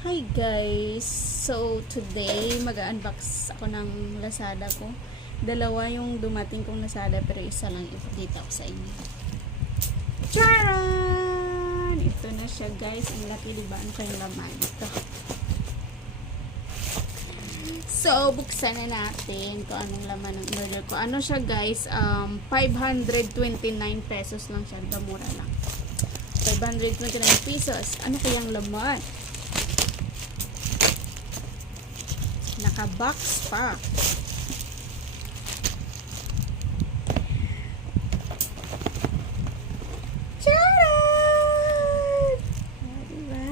Hi guys! So today mag-unbox ako ng Lazada ko. Dalawa yung dumating kong Lazada pero isa lang ipakita ko sa inyo. Charan! Ito na siya guys. Ang laki, diba? Ano kayong laman? Ito. So buksan na natin kung anong laman ng order ko. Ano siya guys? 529 pesos lang siya. Mura lang. 529 pesos. Ano kayang laman? Naka-box pa. Charan! Diba?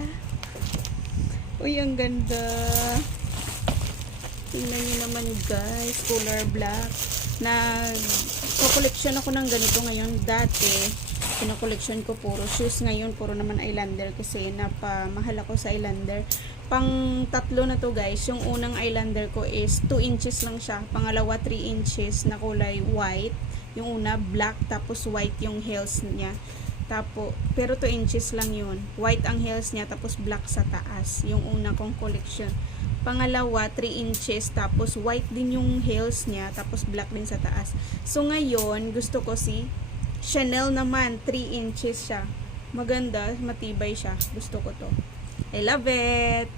Uy, ang ganda. Tingnan nyo naman guys. Color black. Nag-collection ako ng ganito ngayon. Dati, pinakoleksyon ko puro shoes. Ngayon, puro naman eyeliner kasi napamahal ako sa eyeliner. Pang tatlo na to guys. Yung unang eyeliner ko is 2 inches lang siya. Pangalawa 3 inches na kulay white. Yung una black tapos white yung heels niya. Pero 2 inches lang yun. White ang heels niya tapos black sa taas. Yung una kong collection. Pangalawa 3 inches tapos white din yung heels niya tapos black din sa taas. So ngayon gusto ko si Chanel naman 3 inches siya. Maganda, matibay siya. Gusto ko to. I love it!